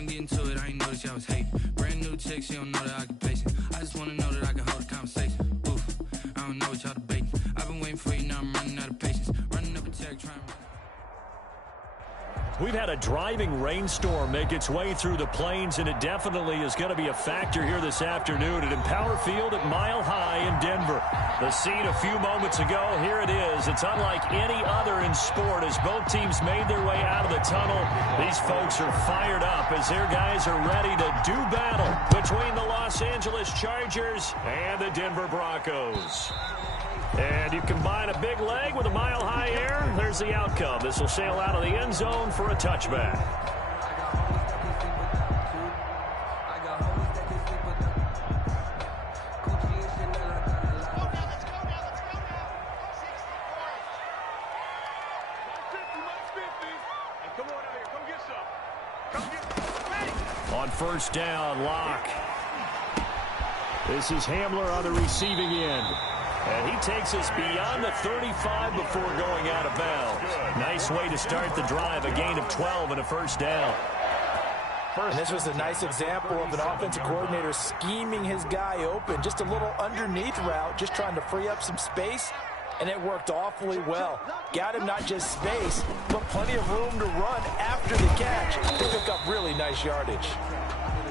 from getting to it, I ain't noticed y'all was hating. Brand new chick, she don't know the occupation. I just wanna know that I can hold a conversation. Oof, I don't know what y'all debating. I've been waiting for you, now I'm running out of patience. Running up a check, trying to run. We've had a driving rainstorm make its way through the plains, and it definitely is going to be a factor here this afternoon at Empower Field at Mile High in Denver. The scene a few moments ago, here it is. It's unlike any other in sport as both teams made their way out of the tunnel. These folks are fired up as their guys are ready to do battle between the Los Angeles Chargers and the Denver Broncos. And you combine a big leg with a mile-high air, there's the outcome. This will sail out of the end zone for a touchback. On first down, Locke. This is Hamler on the receiving end. And he takes us beyond the 35 before going out of bounds. Nice way to start the drive, a gain of 12 and a first down. And this was a nice example of an offensive coordinator scheming his guy open. Just a little underneath route, just trying to free up some space, and it worked awfully well. Got him not just space, but plenty of room to run after the catch. He took up really nice yardage.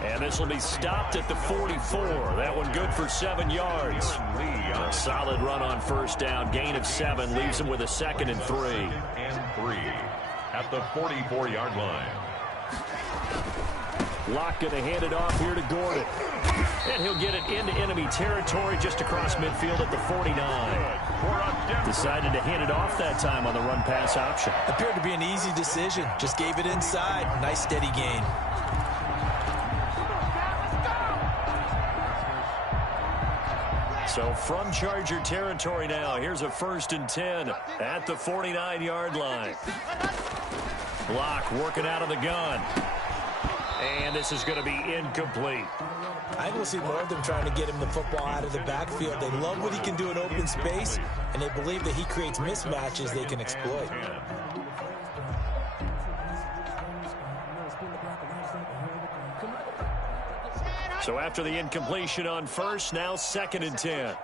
And this will be stopped at the 44. That one good for 7 yards. A solid run on first down. Gain of 7 leaves him with a 2nd and 3. And 3 at the 44-yard line. Locke going to hand it off here to Gordon. And he'll get it into enemy territory just across midfield at the 49. Decided to hand it off that time on the run-pass option. Appeared to be an easy decision. Just gave it inside. Nice steady gain. So from Charger territory now, here's a 1st and 10 at the 49-yard line. Locke working out of the gun. And this is going to be incomplete. I think we'll see more of them trying to get him the football out of the backfield. They love what he can do in open space, and they believe that he creates mismatches they can exploit. So after the incompletion on first, now 2nd and 10.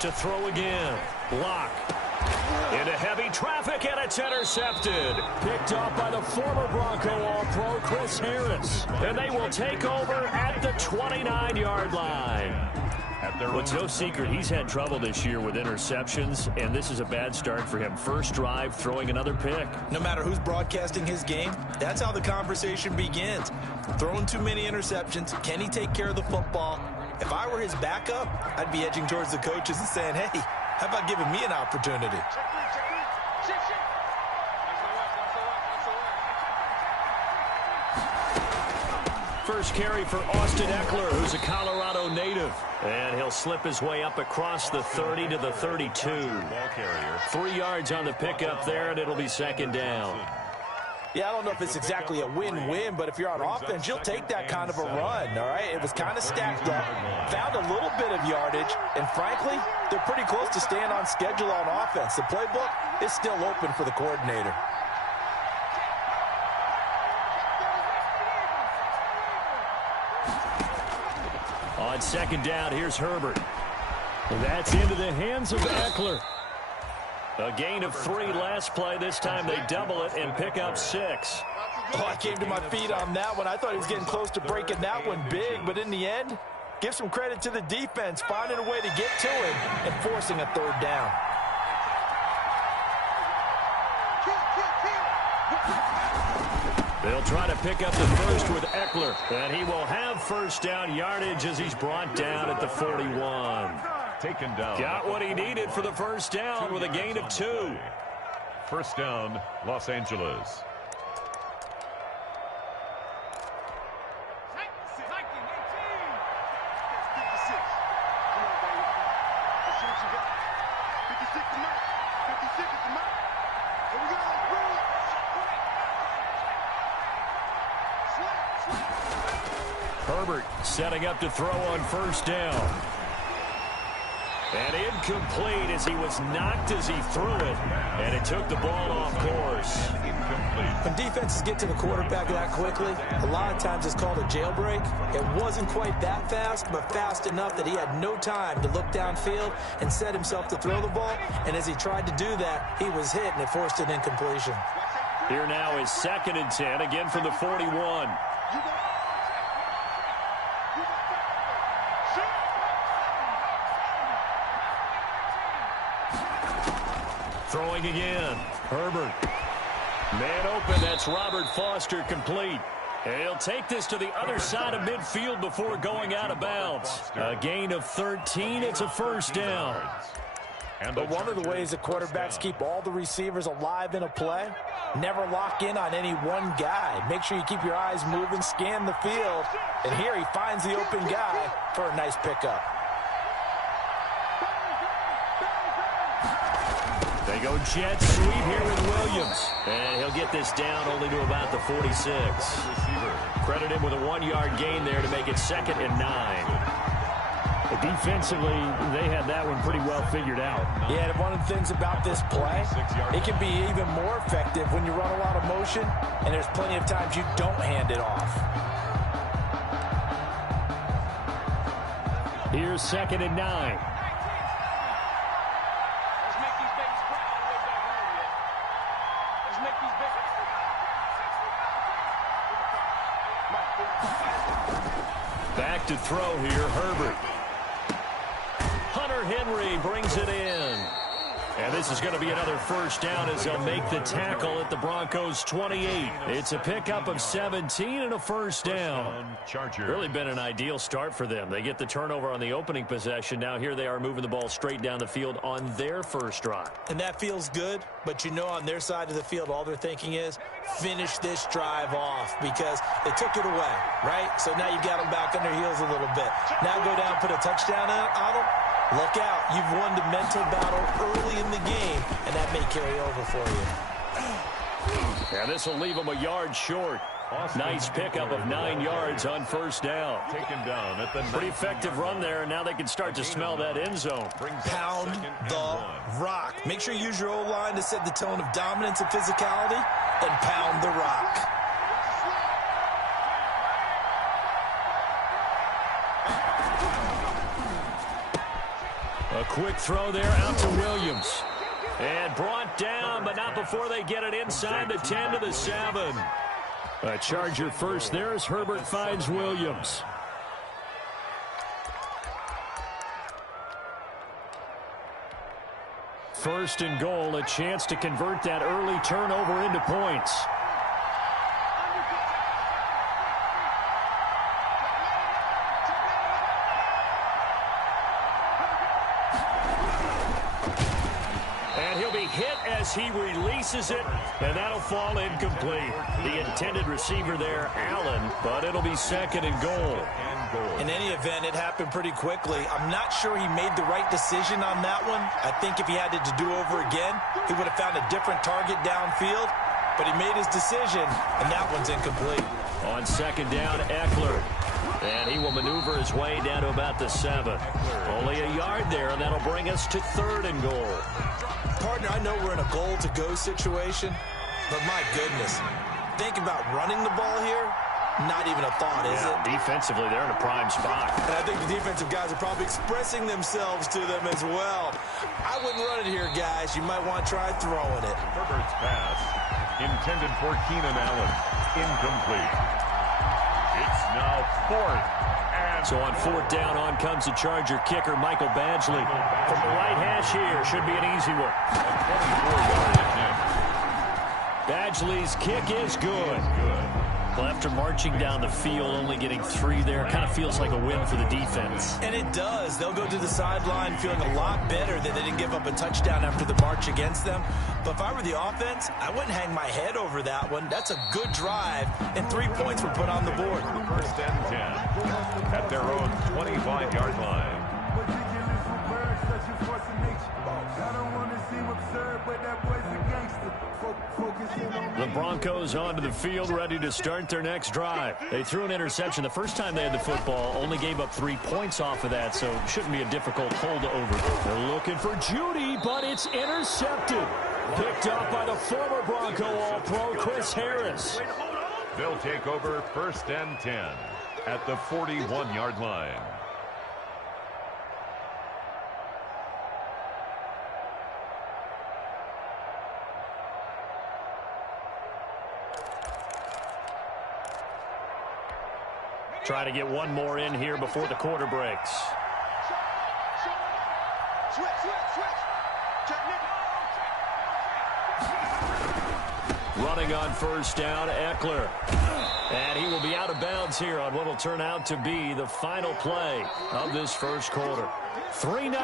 To throw again. Locke. Into heavy traffic, and it's intercepted. Picked off by the former Bronco All-Pro, Chris Harris. And they will take over at the 29-yard line. Well, it's no secret he's had trouble this year with interceptions, and this is a bad start for him. First drive, throwing another pick. No matter who's broadcasting his game, that's how the conversation begins. Throwing too many interceptions, can he take care of the football? If I were his backup, I'd be edging towards the coaches and saying, hey, how about giving me an opportunity? First carry for Austin Eckler, who's a Colorado native. And he'll slip his way up across the 30 to the 32. 3 yards on the pickup there, and it'll be 2nd down. Yeah, I don't know if it's exactly a win-win, but if you're on offense, you'll take that kind of a run, all right? It was kind of stacked up, found a little bit of yardage, and frankly, they're pretty close to staying on schedule on offense. The playbook is still open for the coordinator. On 2nd down, here's Herbert. And that's into the hands of Eckler. A gain of 3 last play. This time they double it and pick up 6. Oh, I came to my feet on that one. I thought he was getting close to breaking that one big, but in the end, give some credit to the defense, finding a way to get to him and forcing a 3rd down. They'll try to pick up the first with Eckler, and he will have first down yardage as he's brought down at the 41. Taken down. Got what he needed for the first down with a gain of 2. First down, Los Angeles. Herbert setting up to throw on first down. And incomplete as he was knocked as he threw it. And it took the ball off course. When defenses get to the quarterback that quickly, a lot of times it's called a jailbreak. It wasn't quite that fast, but fast enough that he had no time to look downfield and set himself to throw the ball. And as he tried to do that, he was hit, and it forced an incompletion. Here now is 2nd and 10, again from the 41. Throwing again. Herbert. Man open. That's Robert Foster, complete. And he'll take this to the other side of midfield before going out of bounds. A gain of 13. It's a first down. But one of the ways the quarterbacks keep all the receivers alive in a play, never lock in on any one guy. Make sure you keep your eyes moving, scan the field. And here he finds the open guy for a nice pickup. They go jet sweep here with Williams. And he'll get this down only to about the 46. Credit him with a 1-yard gain there to make it 2nd and 9. But defensively, they had that one pretty well figured out. Yeah, and one of the things about this play, it can be even more effective when you run a lot of motion, and there's plenty of times you don't hand it off. Here's 2nd and 9. Back to throw here, Herbert. Hunter Henry brings it in. And this is going to be another first down as they'll make the tackle at the Broncos' 28. It's a pickup of 17 and a first down. Really been an ideal start for them. They get the turnover on the opening possession. Now here they are moving the ball straight down the field on their first drive. And that feels good, but you know on their side of the field, all they're thinking is finish this drive off because they took it away, right? So now you got them back on their heels a little bit. Now go down, put a touchdown on them. Look out. You've won the mental battle early in the game, and that may carry over for you. And this will leave them a yard short. Nice pickup of 9 yards on first down. Taken down at the pretty effective run there, and now they can start to smell that end zone. Pound the rock. Make sure you use your O-line to set the tone of dominance and physicality, and pound the rock. A quick throw there out to Williams. And brought down, but not before they get it inside the 10 to the 7. A Charger first there as Herbert finds Williams. First and goal, a chance to convert that early turnover into points. As he releases it, and that'll fall incomplete. The intended receiver there, Allen, but it'll be 2nd and goal. In any event, it happened pretty quickly. I'm not sure he made the right decision on that one. I think if he had to do over again, he would have found a different target downfield, but he made his decision, and that one's incomplete. On 2nd down, Eckler. And he will maneuver his way down to about the 7. Only a yard there, and that'll bring us to 3rd and goal. Partner, I know we're in a goal-to-go situation, but my goodness, think about running the ball here, not even a thought, is it? Defensively, they're in a prime spot. And I think the defensive guys are probably expressing themselves to them as well. I wouldn't run it here, guys. You might want to try throwing it. Herbert's pass, intended for Keenan Allen, incomplete. It's now 4th. So on 4th down, on comes the Charger kicker, Michael Badgley. From the right hash here, should be an easy one. Badgley's kick is good. Well, after marching down the field, only getting 3 there, kind of feels like a win for the defense. And it does. They'll go to the sideline feeling a lot better that they didn't give up a touchdown after the march against them. But if I were the offense, I wouldn't hang my head over that one. That's a good drive, and 3 points were put on the board. 1st and 10 at their own 25-yard line. I don't want to seem absurd, but that boy's a gangster. The Broncos onto the field, ready to start their next drive. They threw an interception the first time they had the football, only gave up 3 points off of that, so it shouldn't be a difficult holdover. They're looking for Judy, but it's intercepted. Picked up by the former Bronco All-Pro, Chris Harris. They'll take over 1st and 10 at the 41-yard line. Try to get one more in here before the quarter breaks. Running on 1st down, Eckler. And he will be out of bounds here on what will turn out to be the final play of this first quarter. 3-0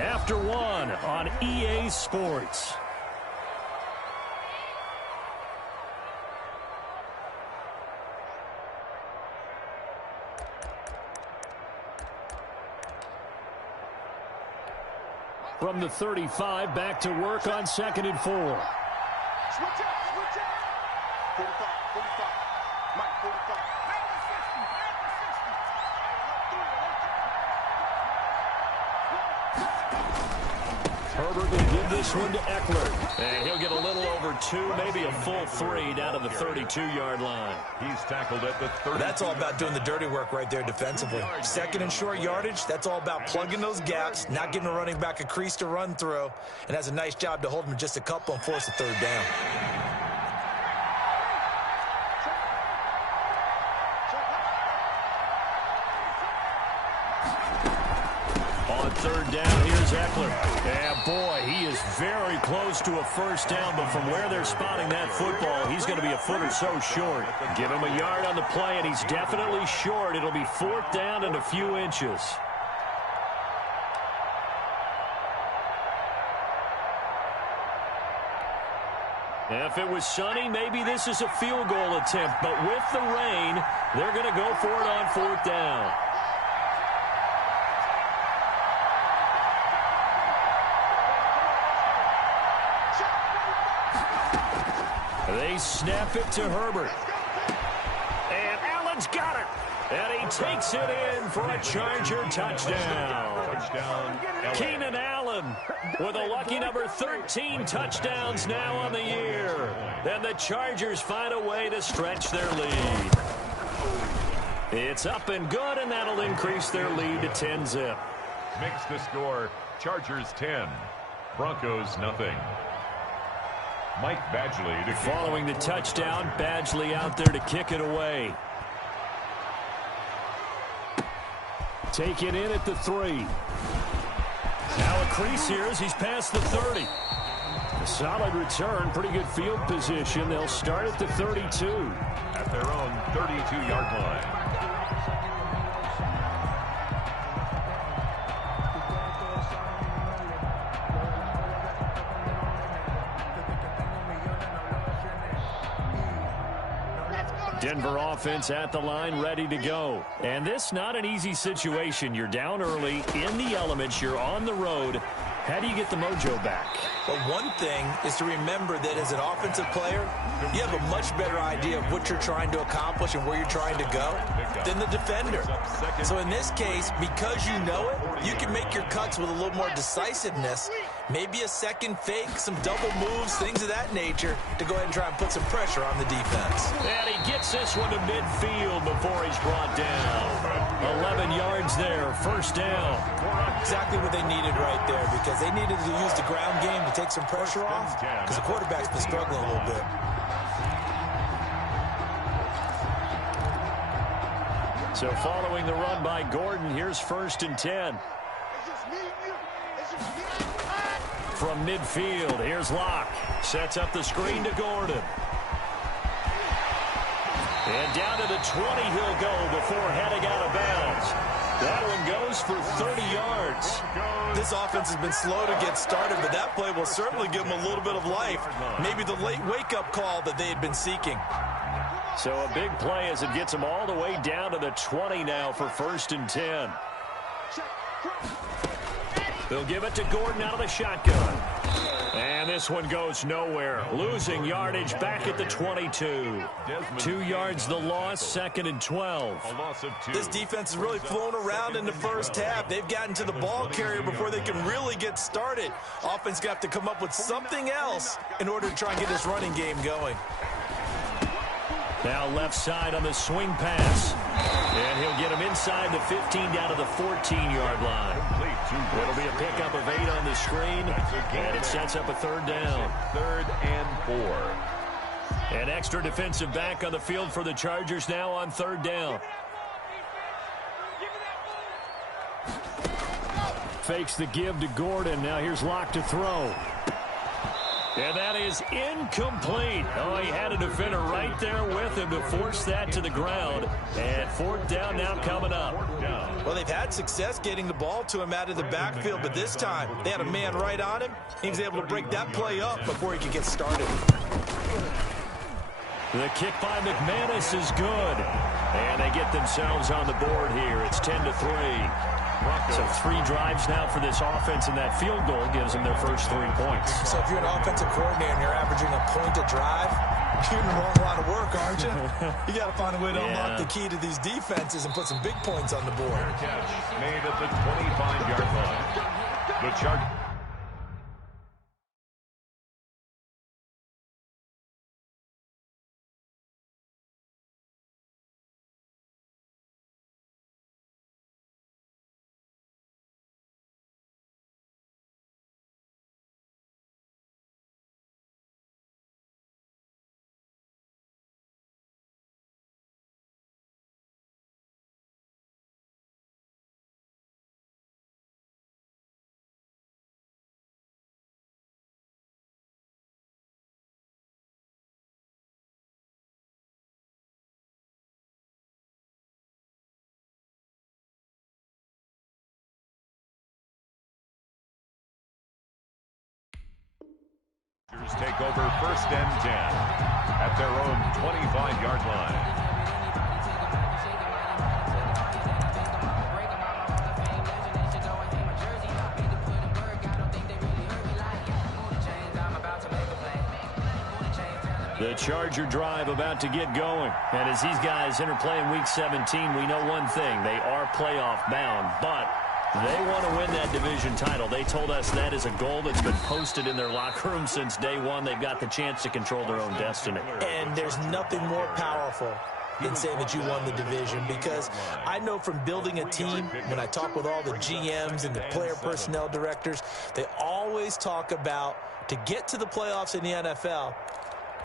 after 1 on EA Sports. From the 35, back to work on 2nd and 4. Switch out, switch out. 45, 45. Mike, 45. Herbert will give this one to Eckler. And he'll get a little over 2, maybe a full 3 down to the 32-yard line. He's tackled at the 30. That's all about doing the dirty work right there defensively. 2nd and short yardage, that's all about plugging those gaps, not giving a running back a crease to run through, and has a nice job to hold him just a couple and force a 3rd down. On 3rd down, here's Eckler. And boy, he is very close to a 1st down, but from where they're spotting that football, he's going to be a foot or so short. Give him a yard on the play, and he's definitely short. It'll be 4th down and a few inches. If it was sunny, maybe this is a field goal attempt, but with the rain, they're going to go for it on 4th down. They snap it to Herbert. And Allen's got it. And he takes it in for a Charger touchdown. Keenan Allen with a lucky number 13 touchdowns now on the year. And the Chargers find a way to stretch their lead. It's up and good, and that'll increase their lead to 10-zip. Makes the score Chargers 10, Broncos nothing. Mike Badgley to following the touchdown. Badgley out there to kick it away. Take it in at the 3. Now a crease here as he's past the 30. A solid return, pretty good field position. They'll start at the 32. At their own 32-yard line. Denver offense at the line, ready to go. And this not an easy situation. You're down early, in the elements, you're on the road. How do you get the mojo back? But one thing is to remember that as an offensive player, you have a much better idea of what you're trying to accomplish and where you're trying to go than the defender. So in this case, because you know it, you can make your cuts with a little more decisiveness. Maybe a second fake, some double moves, things of that nature to go ahead and try and put some pressure on the defense. And he gets this one to midfield before he's brought down. 11 yards there, 1st down. Exactly what they needed right there, because they needed to use the ground game to take some pressure off, because the quarterback's been struggling a little bit. So following the run by Gordon, here's 1st and 10. From midfield, here's Locke. Sets up the screen to Gordon. And down to the 20 he'll go before heading out of bounds. That one goes for 30 yards. This offense has been slow to get started, but that play will certainly give them a little bit of life. Maybe the late wake-up call that they had been seeking. So a big play as it gets them all the way down to the 20 now for 1st and 10. They'll give it to Gordon out of the shotgun. And this one goes nowhere. Losing yardage back at the 22. 2 yards the loss, 2nd and 12. A loss of 2. This defense is really flown around in the first half. They've gotten to the ball carrier before they can really get started. Offense got to come up with something else in order to try and get this running game going. Now left side on the swing pass. And he'll get him inside the 15 down to the 14-yard line. It'll be a pickup of 8 on the screen, and it sets up a 3rd down. 3rd and 4. An extra defensive back on the field for the Chargers now on 3rd down. Fakes the give to Gordon. Now here's Locke to throw. And that is incomplete. Oh, he had a defender right there with him to force that to the ground. And 4th down now coming up. Well, they've had success getting the ball to him out of the backfield, but this time they had a man right on him. He was able to break that play up before he could get started. The kick by McManus is good. And they get themselves on the board here. It's 10-3. So 3 drives now for this offense, and that field goal gives them their first 3 points. So if you're an offensive coordinator and you're averaging a point a drive, you're in the wrong line of work, aren't you? You got to find a way to unlock the key to these defenses and put some big points on the board. Catch made at the 25-yard line. The Chargers. Take over 1st and 10 at their own 25-yard line. The Charger drive about to get going. And as these guys enter play in Week 17, we know one thing. They are playoff bound, but they want to win that division title. They told us that is a goal that's been posted in their locker room since day one. They've got the chance to control their own destiny. And there's nothing more powerful than saying that you won the division, because I know from building a team, when I talk with all the GMs and the player personnel directors, they always talk about, to get to the playoffs in the NFL,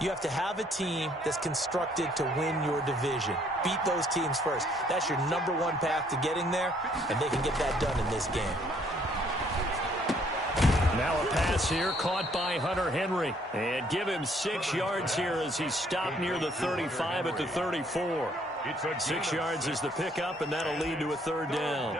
you have to have a team that's constructed to win your division. Beat those teams first. That's your #1 path to getting there, and they can get that done in this game. Now a pass here caught by Hunter Henry. And give him 6 yards here as he's stopped near the 35 at the 34. 6 yards is the pickup, and that'll lead to a 3rd down.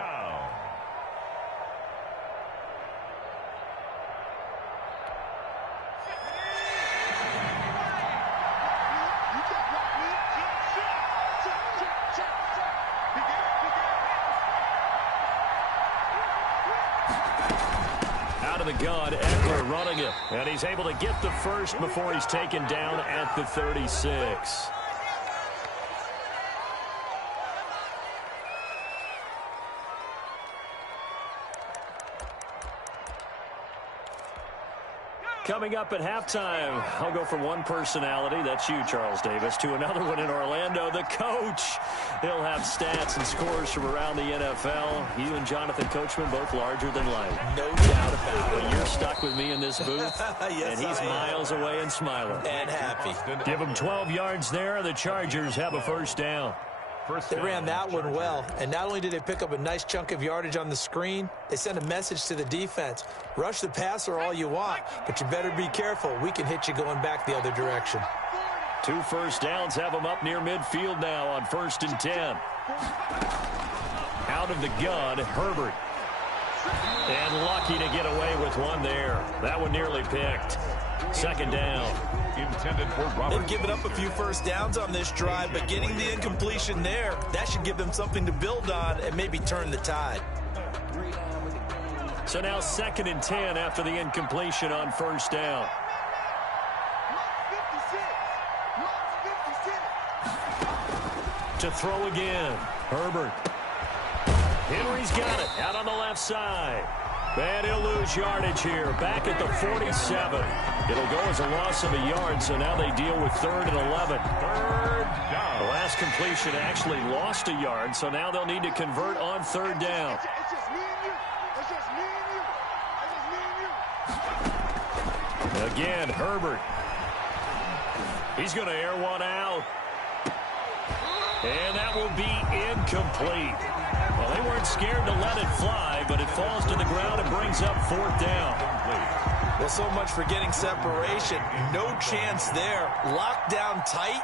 Gun, Eckler running it, and he's able to get the first before he's taken down at the 36. Coming up at halftime, I'll go from one personality, that's you, Charles Davis, to another one in Orlando, the coach. He'll have stats and scores from around the NFL. You and Jonathan Coachman, both larger than life. No doubt about it. But you're stuck with me in this booth, yes, and he's miles away and smiling. And happy. Give him 12 yards there. The Chargers have a 1st down. They ran that one well, and not only did they pick up a nice chunk of yardage on the screen, they sent a message to the defense. Rush the passer all you want, but you better be careful. We can hit you going back the other direction. 2 1st downs have them up near midfield now on 1st and 10. Out of the gun, Herbert. And lucky to get away with one there. That one nearly picked. 2nd down. Intended for Robert. They've given up a few 1st downs on this drive, but getting the incompletion there, that should give them something to build on and maybe turn the tide. So now 2nd and 10 after the incompletion on first down. To throw again. Herbert. Henry's got it out on the left side. And he'll lose yardage here. Back at the 47. It'll go as a loss of a yard, so now they deal with 3rd and 11. 3rd down. The last completion actually lost a yard, so now they'll need to convert on 3rd down. It's just me and you. It's just me and you. It's just me and you. Again, Herbert. He's going to air one out. And that will be incomplete. Well, they weren't scared to let it fly, but it falls to the ground and brings up 4th down. Well, so much for getting separation. No chance there. Locked down tight,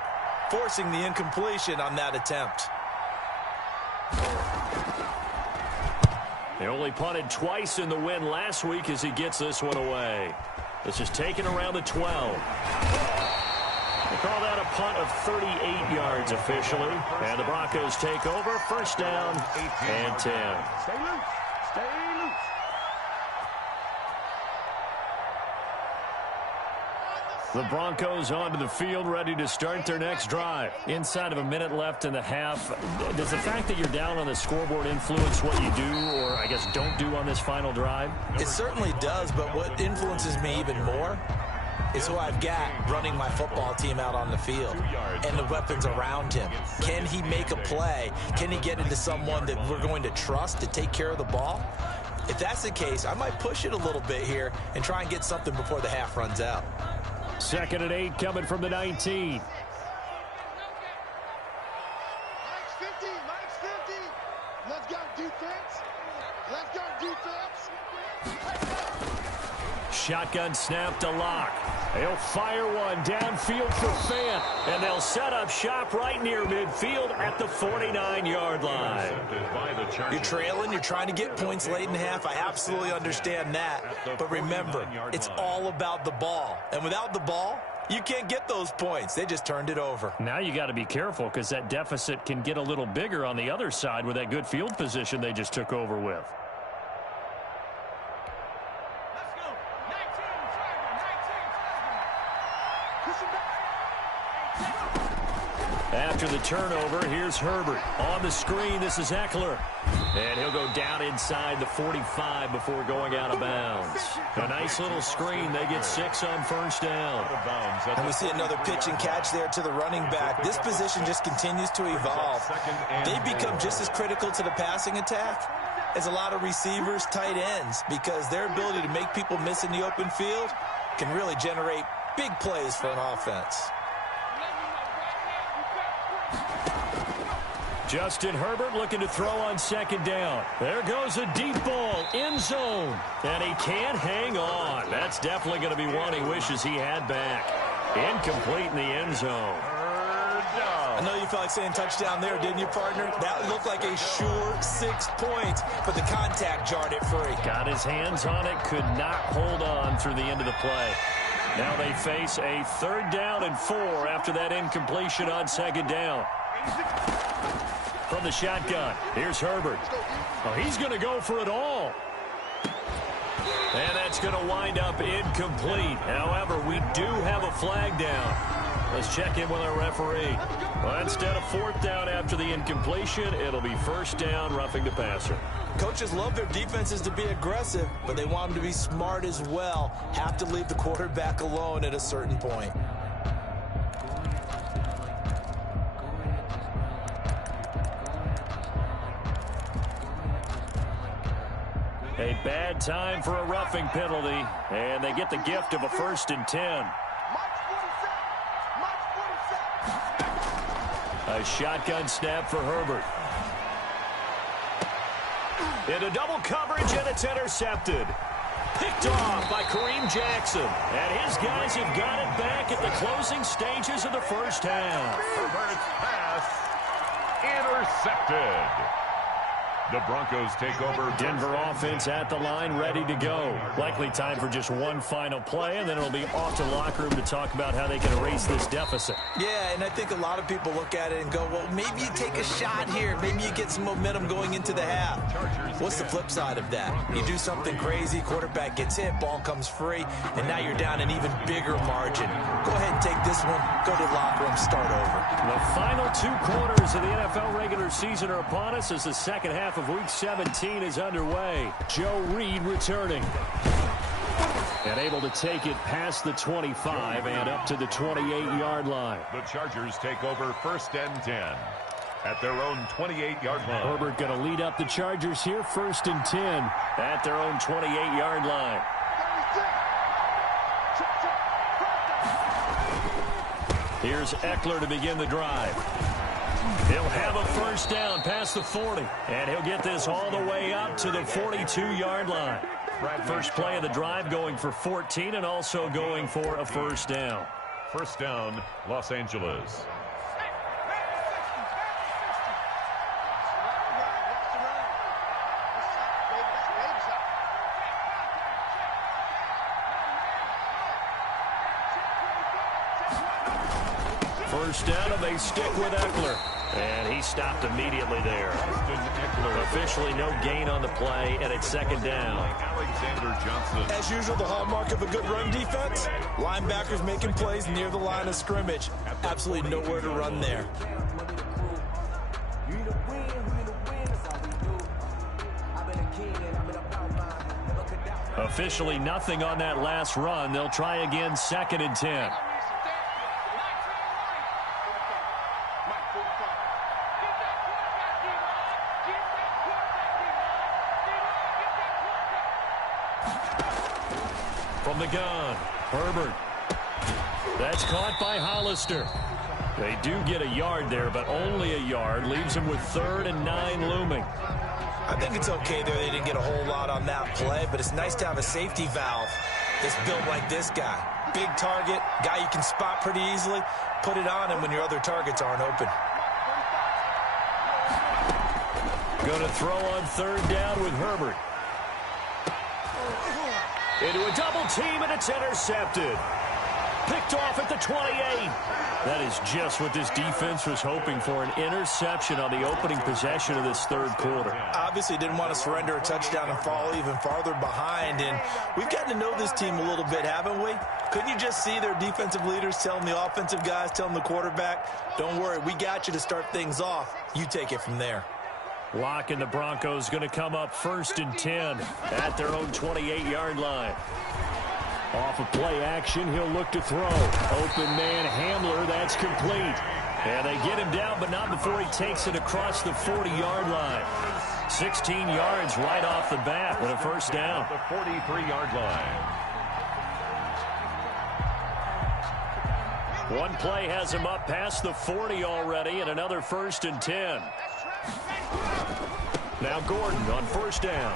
forcing the incompletion on that attempt. They only punted twice in the win last week as he gets this one away. This is taken around the 12. They call that a punt of 38 yards officially. And the Broncos take over. 1st down and 10. Stay loose. Stay loose. The Broncos onto the field, ready to start their next drive. Inside of a minute left in the half. Does the fact that you're down on the scoreboard influence what you do, or I guess don't do on this final drive? It certainly does, but what influences me even more is who I've got running my football team out on the field and the weapons around him. Can he make a play? Can he get into someone that we're going to trust to take care of the ball? If that's the case, I might push it a little bit here and try and get something before the half runs out. 2nd and 8 coming from the 19. Mike's 50. Mike's 50. Let's go defense. Let's go defense. Shotgun snap to Locke. They'll fire one downfield for Fant, and they'll set up shop right near midfield at the 49-yard line. You're trailing, you're trying to get points late in the half. I absolutely understand that. But remember, it's all about the ball. And without the ball, you can't get those points. They just turned it over. Now you got to be careful because that deficit can get a little bigger on the other side with that good field position they just took over with. After the turnover, here's Herbert. On the screen, this is Eckler. And he'll go down inside the 45 before going out of bounds. A nice little screen. They get 6 on 1st down. And we see another pitch and catch there to the running back. This position just continues to evolve. They become just as critical to the passing attack as a lot of receivers, tight ends, because their ability to make people miss in the open field can really generate big plays for an offense. Justin Herbert looking to throw on 2nd down. There goes a deep ball, end zone, and he can't hang on. That's definitely going to be one he wishes he had back. Incomplete in the end zone. I know you felt like saying touchdown there, didn't you, partner? That looked like a sure 6 points, but the contact jarred it free. Got his hands on it, could not hold on through the end of the play. Now they face a 3rd down and 4 after that incompletion on 2nd down. From the shotgun, here's Herbert. Oh, he's going to go for it all. And that's going to wind up incomplete. However, we do have a flag down. Let's check in with our referee. Well, instead of 4th down after the incompletion, it'll be 1st down, roughing the passer. Coaches love their defenses to be aggressive, but they want them to be smart as well. Have to leave the quarterback alone at a certain point. A bad time for a roughing penalty, and they get the gift of a 1st and 10. A shotgun snap for Herbert. Into double coverage, and it's intercepted. Picked off by Kareem Jackson. And his guys have got it back at the closing stages of the 1st half. Herbert's pass intercepted. The Broncos take over. Denver offense at the line, ready to go. Likely time for just one final play, and then it'll be off to the locker room to talk about how they can erase this deficit. Yeah, and I think a lot of people look at it and go, well, maybe you take a shot here. Maybe you get some momentum going into the half. What's the flip side of that? You do something crazy, quarterback gets hit, ball comes free, and now you're down an even bigger margin. Go ahead and take this one, go to the locker room, start over. The final 2 quarters of the NFL regular season are upon us as the second half of Week 17 is underway. Joe Reed returning. And able to take it past the 25 and up to the 28-yard line. The Chargers take over 1st and 10 at their own 28-yard line. Herbert going to lead up the Chargers here, 1st and 10 at their own 28-yard line. Here's Eckler to begin the drive. He'll have a 1st down past the 40, and he'll get this all the way up to the 42-yard line. First play of the drive going for 14 and also going for a 1st down. 1st down, Los Angeles. First down, and they stick with Eckler. And he stopped immediately there. Officially no gain on the play, and it's 2nd down. Alexander Johnson. As usual, the hallmark of a good run defense, linebackers making plays near the line of scrimmage. Absolutely nowhere to run there. Officially nothing on that last run. They'll try again, 2nd and 10. From the gun, Herbert. That's caught by Hollister. They do get a yard there, but only a yard. Leaves them with 3rd and 9 looming. I think it's okay there. They didn't get a whole lot on that play, but it's nice to have a safety valve that's built like this guy. Big target, guy you can spot pretty easily. Put it on him when your other targets aren't open. Going to throw on 3rd down with Herbert. Into a double team, and it's intercepted. Picked off at the 28. That is just what this defense was hoping for, an interception on the opening possession of this 3rd quarter. Obviously didn't want to surrender a touchdown and fall even farther behind, and we've gotten to know this team a little bit, haven't we? Couldn't you just see their defensive leaders telling the offensive guys, telling the quarterback, don't worry, we got you to start things off. You take it from there. Locke and the Broncos going to come up 1st and 10 at their own 28-yard line. Off of play action, he'll look to throw. Open man Hamler, that's complete. And they get him down, but not before he takes it across the 40-yard line. 16 yards right off the bat with a 1st down. The 43-yard line. One play has him up past the 40 already, and another 1st and 10. Now Gordon on 1st down.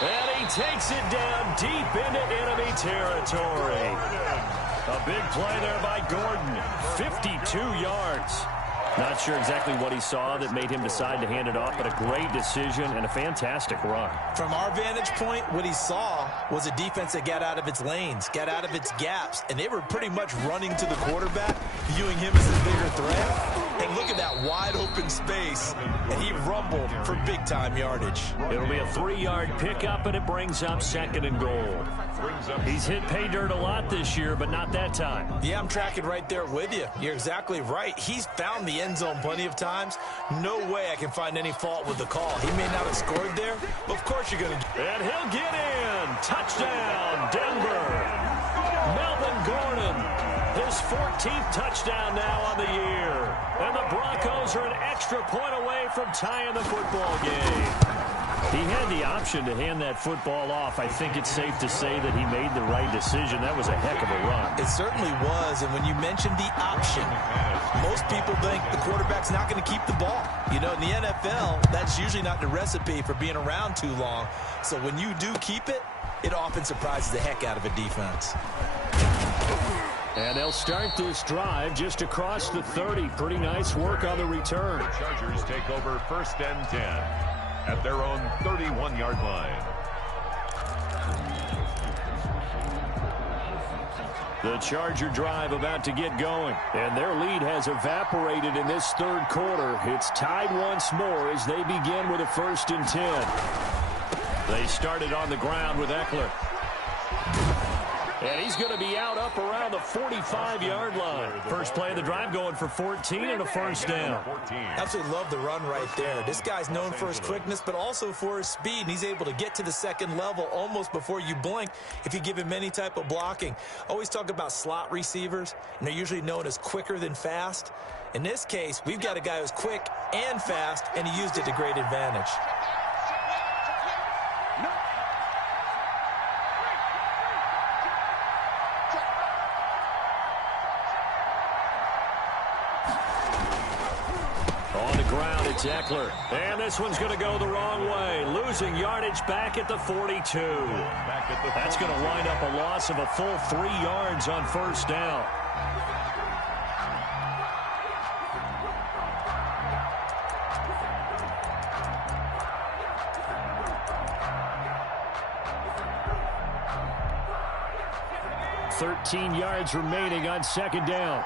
And he takes it down deep into enemy territory. A big play there by Gordon. 52 yards. Not sure exactly what he saw that made him decide to hand it off, but a great decision and a fantastic run. From our vantage point, what he saw was a defense that got out of its lanes, got out of its gaps, and they were pretty much running to the quarterback, viewing him as a bigger threat. And look at that wide open space, and he rumbled for big-time yardage. It'll be a 3-yard pickup, and it brings up 2nd and goal. He's hit pay dirt a lot this year, but not that time. Yeah, I'm tracking right there with you. You're exactly right. He's found the end zone plenty of times. No way I can find any fault with the call. He may not have scored there, but of course you're going to. And he'll get in. Touchdown, Denver. Melvin Gordon, his 14th touchdown now on the year. And the Broncos are an extra point away from tying the football game. He had the option to hand that football off. I think it's safe to say that he made the right decision. That was a heck of a run. It certainly was, and when you mentioned the option, most people think the quarterback's not going to keep the ball. You know, in the NFL, that's usually not the recipe for being around too long. So when you do keep it, it often surprises the heck out of a defense. And they'll start this drive just across the 30. Pretty nice work on the return. The Chargers take over 1st and 10 at their own 31-yard line. The Charger drive about to get going. And their lead has evaporated in this third quarter. It's tied once more as they begin with a 1st and 10. They started on the ground with Eckler. And he's going to be out up around the 45-yard line. First play of the drive going for 14 and a first down. Absolutely love the run right there. This guy's known for his quickness, but also for his speed. And he's able to get to the second level almost before you blink if you give him any type of blocking. Always talk about slot receivers, and they're usually known as quicker than fast. In this case, we've got a guy who's quick and fast, and he used it to great advantage. It's Eckler. And this one's going to go the wrong way. Losing yardage back at the 42. That's going to wind up a loss of a full 3 yards on first down. $13 yards remaining on second down.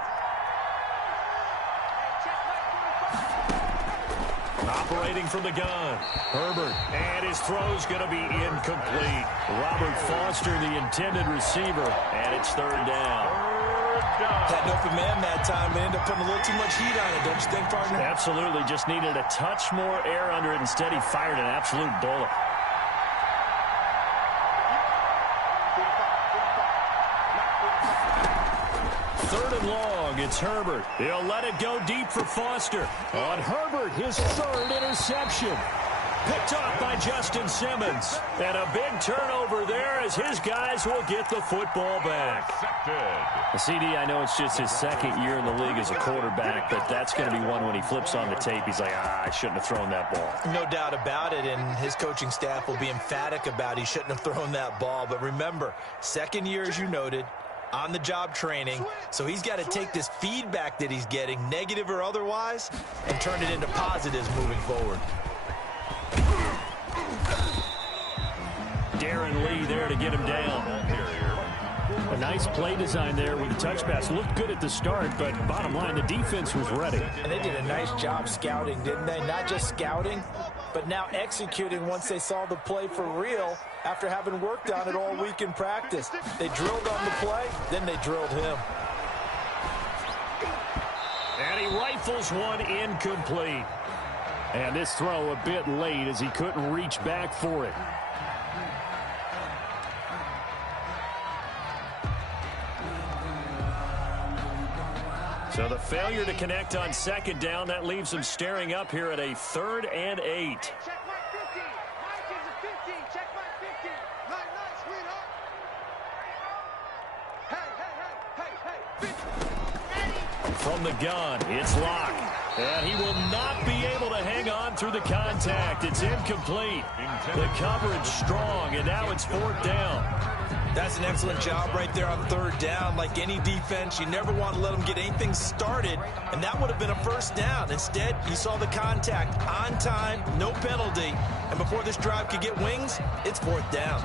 Operating from the gun, Herbert, and his throw's going to be incomplete. Robert Foster, the intended receiver, and it's third down. Had an open man that time, but ended up putting a little too much heat on it, don't you think, partner? Absolutely, just needed a touch more air under it. Instead, he fired an absolute bullet. Third and long, it's Herbert. He'll let it go deep for Foster. On Herbert, his third interception. Picked off by Justin Simmons. And a big turnover there as his guys will get the football back. CD, I know it's just his second year in the league as a quarterback, but that's going to be one when he flips on the tape. He's like, I shouldn't have thrown that ball. No doubt about it, and his coaching staff will be emphatic about he shouldn't have thrown that ball. But remember, second year, as you noted, on-the-job training, so he's got to take this feedback that he's getting, negative or otherwise, and turn it into positives moving forward. Darren Lee there to get him down. A nice play design there with the touch pass. Looked good at the start, but bottom line, the defense was ready. And they did a nice job scouting, didn't they? Not just scouting, but now executing once they saw the play for real after having worked on it all week in practice. They drilled on the play, then they drilled him. And he rifles one incomplete. And this throw a bit late as he couldn't reach back for it. So the failure to connect on second down, that leaves them staring up here at a 3rd and 8. Check my 50. Mike is a 50. Check my 50. Night, sweetheart. Hey. 50. From the gun, it's Locke. And he will not be able to hang on through the contact. It's incomplete. The coverage strong, and now it's 4th down. That's an excellent job right there on 3rd down. Like any defense, you never want to let them get anything started, and that would have been a first down. Instead, you saw the contact on time, no penalty, and before this drive could get wings, it's 4th down.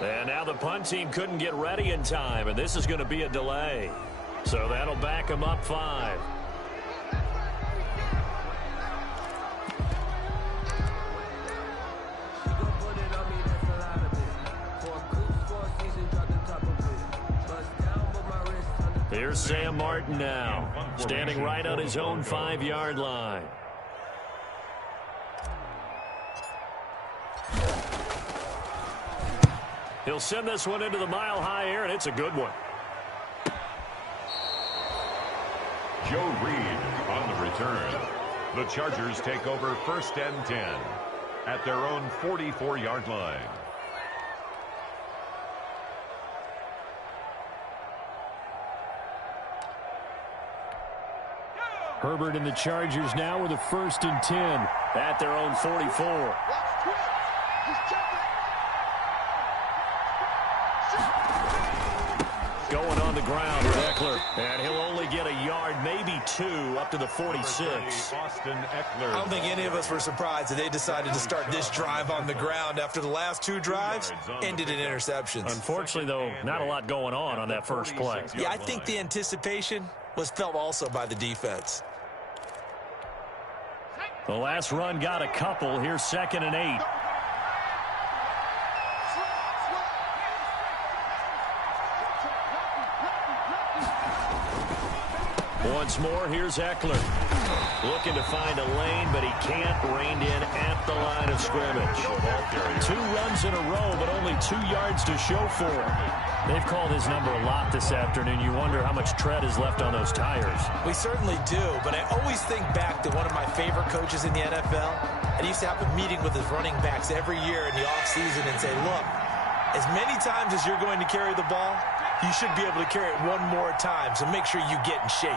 And now the punt team couldn't get ready in time, and this is going to be a delay. So that'll back them up 5. Here's Sam Martin now, standing right on his own 5-yard line. He'll send this one into the mile-high air, and it's a good one. Joe Reed on the return. The Chargers take over 1st and 10 at their own 44-yard line. Herbert and the Chargers now with a 1st and 10 at their own 44. Going on the ground with Eckler, and he'll only get a yard, maybe 2, up to the 46. Austin Eckler. I don't think any of us were surprised that they decided to start this drive on the ground after the last 2 drives ended in interceptions. Unfortunately, though, not a lot going on that first play. Yeah, I think the anticipation was felt also by the defense. The last run got a couple. Here's 2nd and 8. Once more, here's Eckler. Looking to find a lane, but he can't. Reined in at the line of scrimmage. 2 runs in a row, but only 2 yards to show for him. They've called his number a lot this afternoon. You wonder how much tread is left on those tires. We certainly do, but I always think back to one of my favorite coaches in the NFL. And he used to have a meeting with his running backs every year in the offseason and say, look, as many times as you're going to carry the ball, you should be able to carry it one more time, so make sure you get in shape.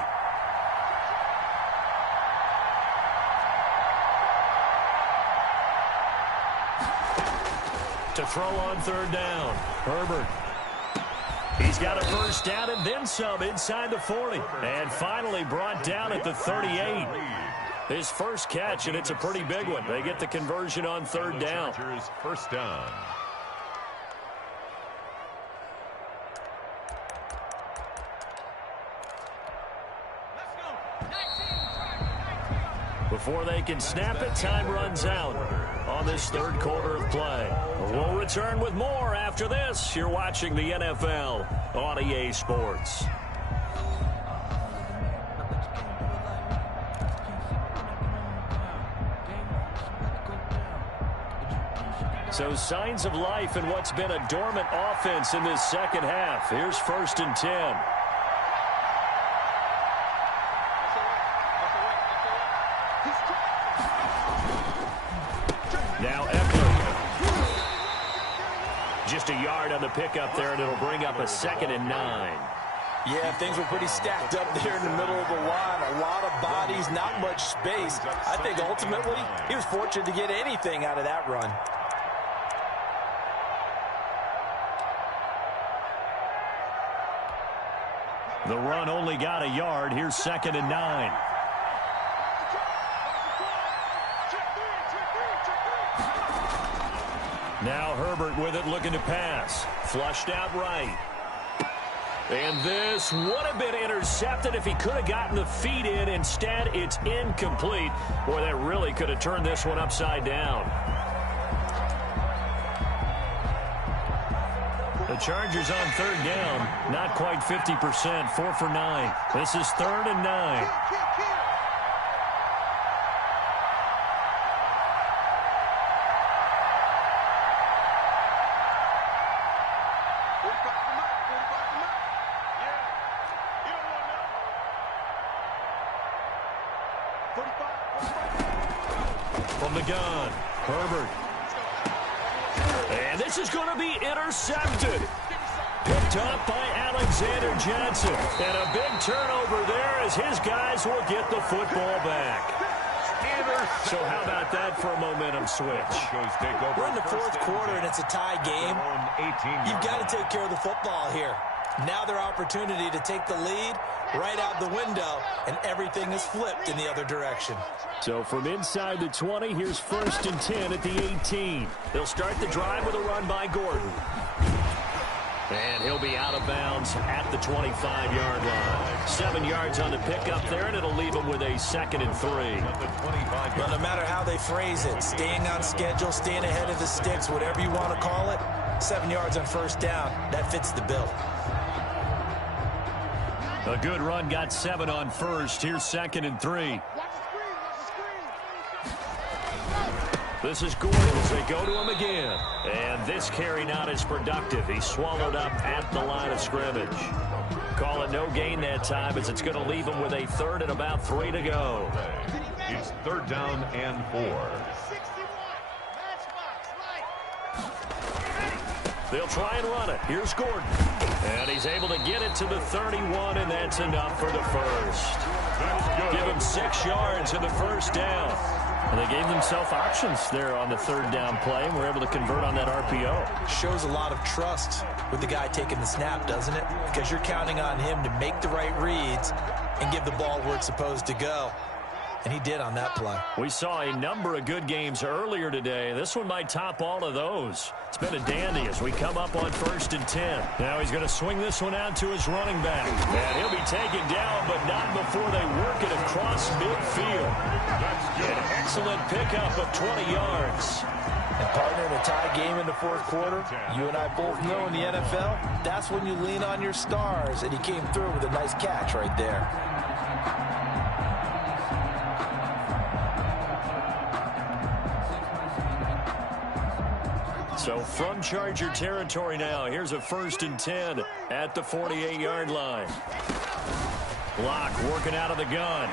To throw on 3rd down, Herbert. He's got a 1st down and then some inside the 40. And finally brought down at the 38. His first catch, and it's a pretty big one. They get the conversion on 3rd down. 1st down. Before they can snap it, time runs out on this 3rd quarter of play. We'll return with more after this. You're watching the NFL on EA Sports. So signs of life in what's been a dormant offense in this 2nd half. Here's 1st and 10. Now Eckler. Just a yard on the pickup there, and it'll bring up a 2nd and 9. Yeah, things were pretty stacked up there in the middle of the line. A lot of bodies, not much space. I think ultimately he was fortunate to get anything out of that run. The run only got a yard. Here's 2nd and 9. Now Herbert with it, looking to pass. Flushed out right. And this would have been intercepted if he could have gotten the feet in. Instead, it's incomplete. Boy, that really could have turned this one upside down. The Chargers on 3rd down, not quite 50%, 4 for 9. This is 3rd and 9. From the gun, Herbert. And this is going to be intercepted. Picked up by Alexander Johnson. And a big turnover there as his guys will get the football back. So how about that for a momentum switch? We're in the 4th quarter and it's a tie game. You've got to take care of the football here. Now their opportunity to take the lead right out the window, and everything is flipped in the other direction. So from inside the 20, here's 1st and 10 at the 18. They'll start the drive with a run by Gordon. And he'll be out of bounds at the 25-yard line. 7 yards on the pickup there, and it'll leave him with a 2nd and 3. Well, no matter how they phrase it, staying on schedule, staying ahead of the sticks, whatever you want to call it, 7 yards on 1st down, that fits the bill. A good run got 7 on 1st. Here's 2nd and 3. This is Gordon as they go to him again. And this carry not as productive. He swallowed up at the line of scrimmage. Call it no gain that time as it's going to leave him with a 3rd and about 3 to go. It's 3rd down and 4. They'll try and run it. Here's Gordon. And he's able to get it to the 31, and that's enough for the first. Give him 6 yards in the first down. And they gave themselves options there on the third down play, and were able to convert on that RPO. Shows a lot of trust with the guy taking the snap, doesn't it? Because you're counting on him to make the right reads and give the ball where it's supposed to go. And he did on that play. We saw a number of good games earlier today. This one might top all of those. It's been a dandy as we come up on 1st and 10. Now he's going to swing this one out to his running back. And he'll be taken down, but not before they work it across midfield. An excellent pickup of 20 yards. And partner, in a tie game in the 4th quarter, you and I both know in the NFL, that's when you lean on your stars. And he came through with a nice catch right there. So from Charger territory now, here's a 1st and 10 at the 48-yard line. Block working out of the gun.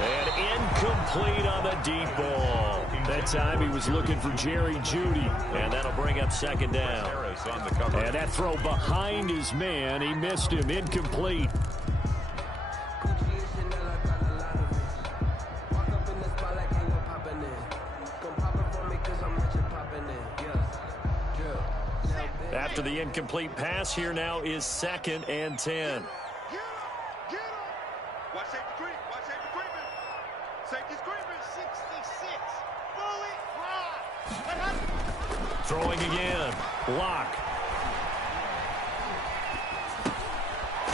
And incomplete on the deep ball. That time he was looking for Jerry Jeudy. And that'll bring up 2nd down. And that throw behind his man. He missed him. Incomplete. After the incomplete pass, here now is 2nd and 10. Watch safety creep. Watch safety creeping. Safety's creeping. 66. Fully ride. Throwing again. Lock.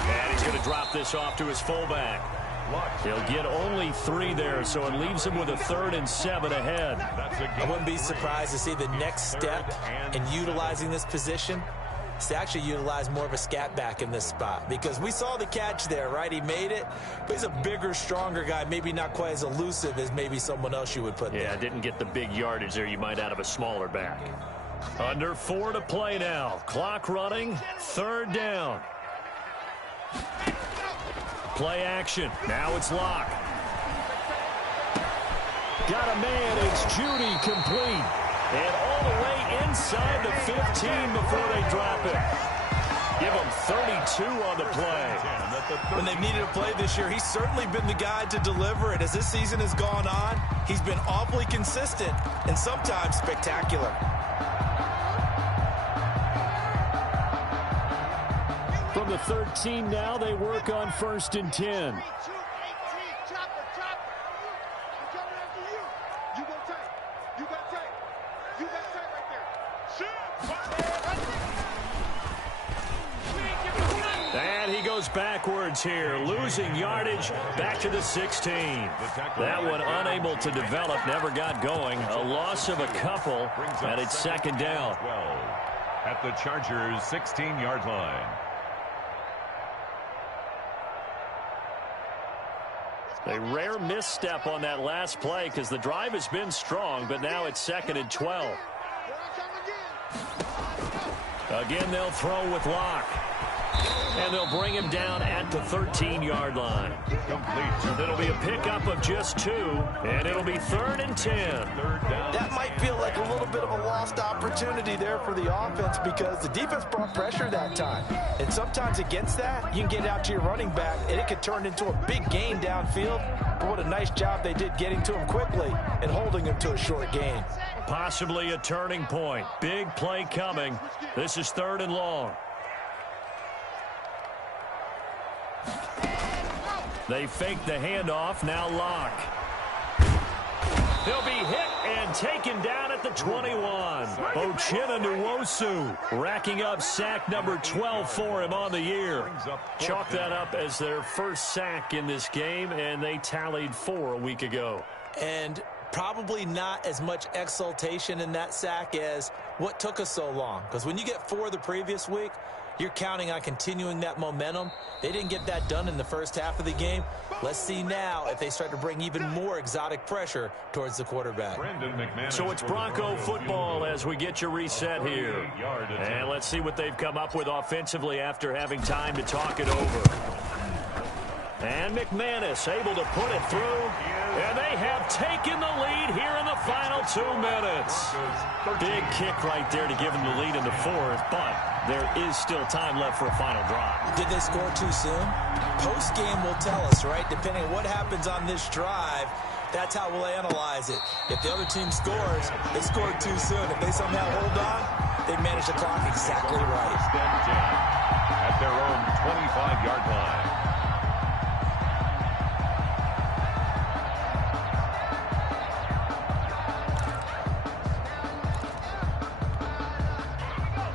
And he's going to drop this off to his fullback. He'll get only 3 there, so it leaves him with a 3rd and 7 ahead. I wouldn't be surprised to see the next step in utilizing this position is to actually utilize more of a scat back in this spot, because we saw the catch there, right? He made it, but he's a bigger, stronger guy, maybe not quite as elusive as maybe someone else you would put there. Yeah, didn't get the big yardage there you might out of a smaller back. Under 4 to play now. Clock running. 3rd down. Play action. Now it's Locke. Got a man. It's Jeudy complete. And all the way inside the 15 before they drop it. Give him 32 on the play. When they've needed a play this year, he's certainly been the guy to deliver it. As this season has gone on, he's been awfully consistent and sometimes spectacular. From the 13 now, they work on 1st and 10. And he goes backwards here, losing yardage back to the 16. That one unable to develop, never got going. A loss of a couple, and it's 2nd down. At the Chargers' 16-yard line. A rare misstep on that last play because the drive has been strong, but now it's 2nd and 12. Again, they'll throw with Locke. And they'll bring him down at the 13-yard line. Complete. It'll be a pickup of just 2, and it'll be 3rd and 10. That might feel like a little bit of a lost opportunity there for the offense because the defense brought pressure that time. And sometimes against that, you can get out to your running back, and it could turn into a big gain downfield. But what a nice job they did getting to him quickly and holding him to a short gain. Possibly a turning point. Big play coming. This is 3rd and long. They fake the handoff. Now Locke. He'll be hit and taken down at the 21. Uchenna Nwosu racking up sack number 12 for him on the year. Chalk that up as their first sack in this game, and they tallied 4 a week ago. And probably not as much exultation in that sack as what took us so long. Because when you get 4 the previous week, you're counting on continuing that momentum. They didn't get that done in the first half of the game. Let's see now if they start to bring even more exotic pressure towards the quarterback. So it's Bronco football as we get you reset here. And let's see what they've come up with offensively after having time to talk it over. And McManus able to put it through. And they have taken the lead here in the final 2 minutes. Big kick right there to give them the lead in the fourth, but there is still time left for a final drive. Did they score too soon? Post-game will tell us, right? Depending on what happens on this drive, that's how we'll analyze it. If the other team scores, they scored too soon. If they somehow hold on, they manage the clock exactly right. At their own 25-yard line.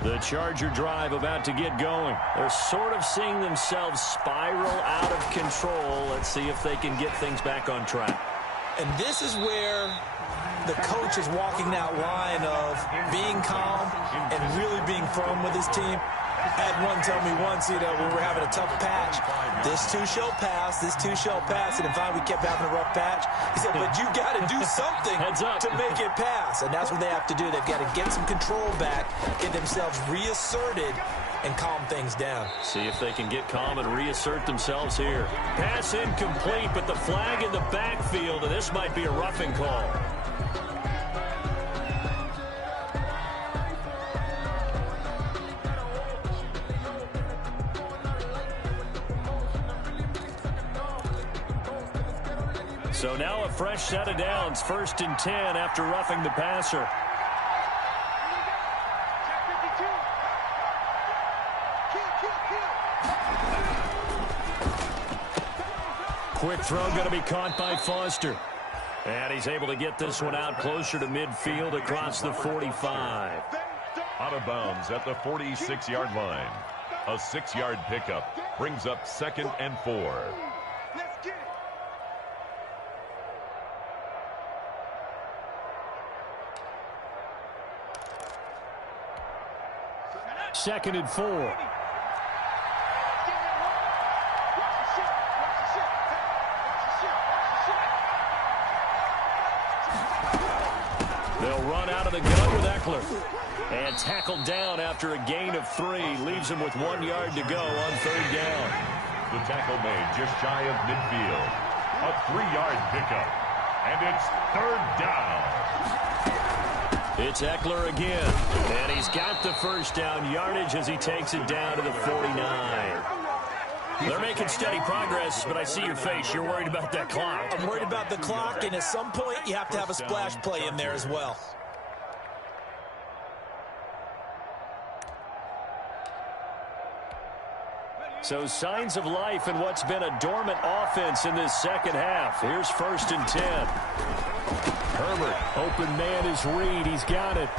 The Charger drive about to get going. They're sort of seeing themselves spiral out of control. Let's see if they can get things back on track. And this is where the coach is walking that line of being calm and really being firm with his team. I had one tell me once, when we were having a tough patch, this too shall pass, this too shall pass, and in fact we kept having a rough patch. He said, but you got to do something to make it pass, and that's what they have to do. They've got to get some control back, get themselves reasserted, and calm things down. See if they can get calm and reassert themselves here. Pass incomplete, but the flag in the backfield, and this might be a roughing call. So now a fresh set of downs, 1st and 10 after roughing the passer. Quick throw going to be caught by Foster. And he's able to get this one out closer to midfield across the 45. Out of bounds at the 46-yard line. A 6-yard pickup brings up 2nd and 4. 2nd and 4. They'll run out of the gun with Eckler. And tackled down after a gain of 3. Leaves him with 1 yard to go on 3rd down. The tackle made just shy of midfield. A 3-yard pickup. And it's 3rd down. It's Eckler again. And he's got the 1st down yardage as he takes it down to the 49. They're making steady progress, but I see your face. You're worried about that clock. I'm worried about the clock, and at some point you have to have a splash play in there as well. So signs of life in what's been a dormant offense in this 2nd half. Here's 1st and 10. Herbert, open man is Reed. He's got it.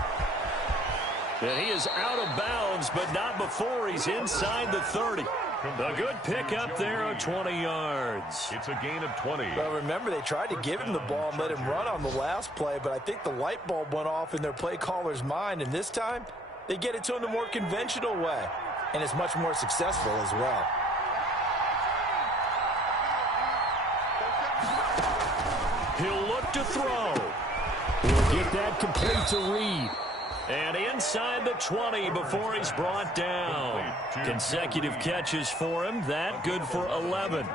And he is out of bounds, but not before he's inside the 30. A good pickup there of 20 yards. It's a gain of 20. Well, remember, they tried to give him the ball and let him run on the last play, but I think the light bulb went off in their play caller's mind, and this time they get it to him the more conventional way, and it's much more successful as well. He'll look to throw. He'll get that complete to Reed. And inside the 20 before he's brought down. Consecutive catches for him. That good for 11.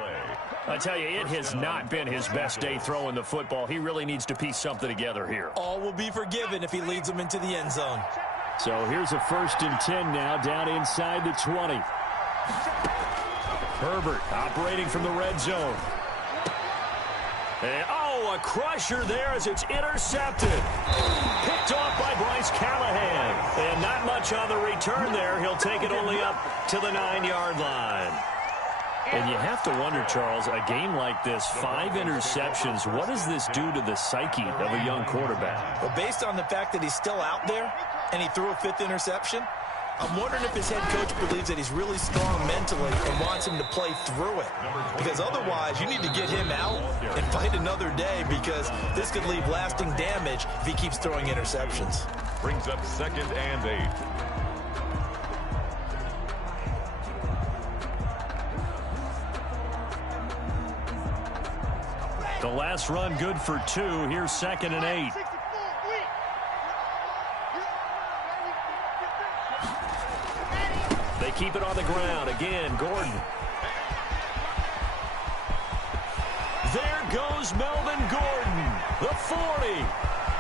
I tell you, it has not been his best day throwing the football. He really needs to piece something together here. All will be forgiven if he leads them into the end zone. So here's a 1st and 10 now down inside the 20. Herbert operating from the red zone. And, a crusher there as it's intercepted. Picked off by Bryce Callahan. And not much on the return there. He'll take it only up to the 9-yard line. And you have to wonder, Charles, a game like this, 5 interceptions, what does this do to the psyche of a young quarterback? Well, based on the fact that he's still out there and he threw a 5th interception, I'm wondering if his head coach believes that he's really strong mentally and wants him to play through it. Because otherwise, you need to get him out and fight another day, because this could leave lasting damage if he keeps throwing interceptions. Brings up 2nd and 8. The last run good for 2. Here's 2nd and 8. They keep it on the ground. Again, Gordon. There goes Melvin Gordon. The 40,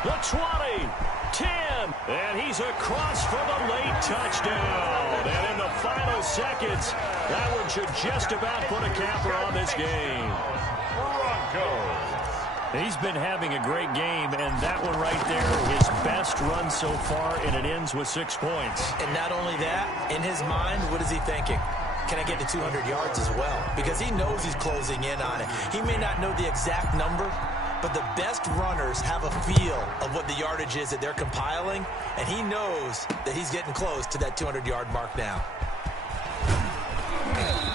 the 20, 10, and he's across for the late touchdown. And in the final seconds, that one should just about put a capper on this game. Broncos. He's been having a great game, and that one right there, his best run so far, and it ends with 6 points. And not only that, in his mind, what is he thinking? Can I get to 200 yards as well? Because he knows he's closing in on it. He may not know the exact number, but the best runners have a feel of what the yardage is that they're compiling, and he knows that he's getting close to that 200-yard mark now.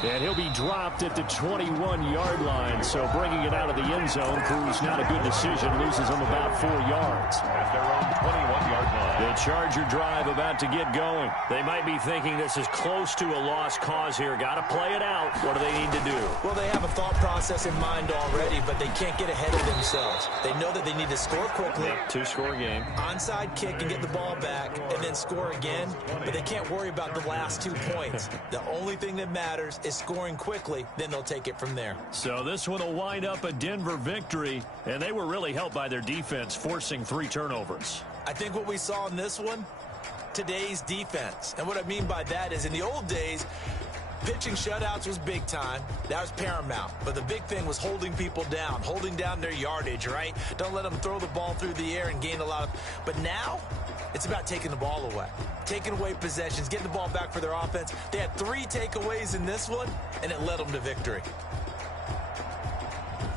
And he'll be dropped at the 21-yard line, so bringing it out of the end zone proves not a good decision. Loses him about 4 yards. At their own 21-yard line. The Charger drive about to get going. They might be thinking this is close to a lost cause here. Got to play it out. What do they need to do? Well, they have a thought process in mind already, but they can't get ahead of themselves. They know that they need to score quickly. Two-score game. Onside kick and get the ball back and then score again, but they can't worry about the last 2 points. The only thing that matters is scoring quickly, then they'll take it from there. So this one will wind up a Denver victory, and they were really helped by their defense, forcing 3 turnovers. I think what we saw in this one, today's defense. And what I mean by that is in the old days, pitching shutouts was big time. That was paramount. But the big thing was holding people down, holding down their yardage, right? Don't let them throw the ball through the air and gain a lot of... But now, it's about taking the ball away. Taking away possessions, getting the ball back for their offense. They had 3 takeaways in this one, and it led them to victory.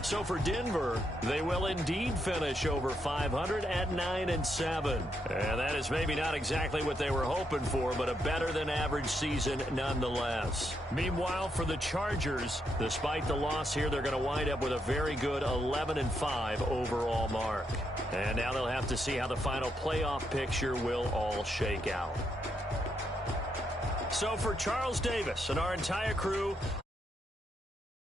So for Denver, they will indeed finish over 500 at 9-7. And that is maybe not exactly what they were hoping for, but a better-than-average season nonetheless. Meanwhile, for the Chargers, despite the loss here, they're going to wind up with a very good 11-5 overall mark. And now they'll have to see how the final playoff picture will all shake out. So for Charles Davis and our entire crew,